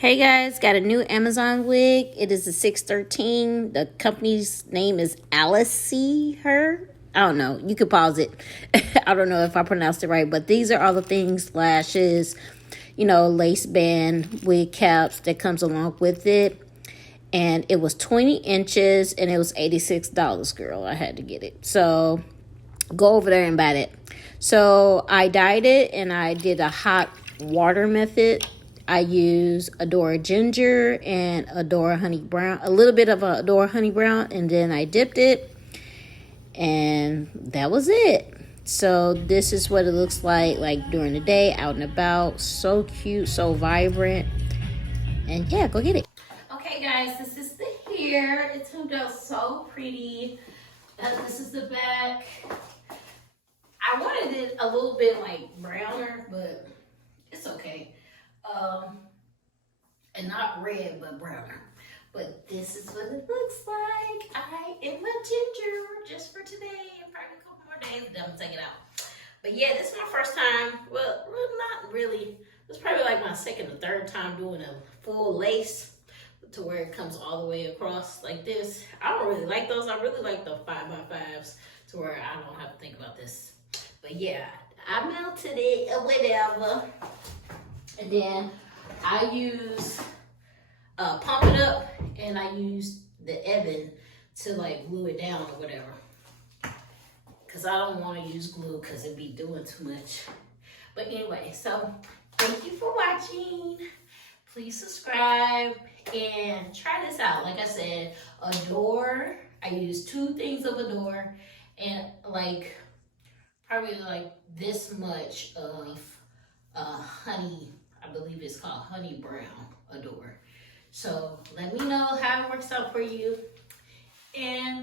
Hey guys, got a new Amazon wig. It is a 613. The company's name is Ailiceehr. I don't know. You could pause it. I don't know if I pronounced it right, but these are all the things, lashes, lace band, wig caps that comes along with it. And it was 20 inches and it was $86, girl. I had to get it. So go over there and buy it. So I dyed it and I did a hot water method. I use Adora Ginger and Adora Honey Brown, a little bit of Adora Honey Brown, and then I dipped it, and that was it. So this is what it looks like during the day, out and about. So cute, so vibrant, and yeah, go get it. Okay, guys, this is the hair. It turned out so pretty. This is the back. I wanted it a little bit like browner, but it's okay. And not red, but browner. But this is what it looks like. I am a ginger just for today and probably a couple more days, then I'm gonna take it out. But yeah, this is my first time. Well, not really. It's probably like my second or third time doing a full lace to where it comes all the way across like this. I don't really like those. I really like the 5x5s to where I don't have to think about this. But yeah, I melted it or whatever. And then I use Pump It Up, and I use the Evan to like glue it down or whatever. Cause I don't want to use glue because it'd be doing too much. But anyway, so thank you for watching. Please subscribe and try this out. Like I said, Adore. I use 2 things of Adore and like probably like this much of honey. I believe it's called Honey Brown Adore. So let me know how it works out for you. And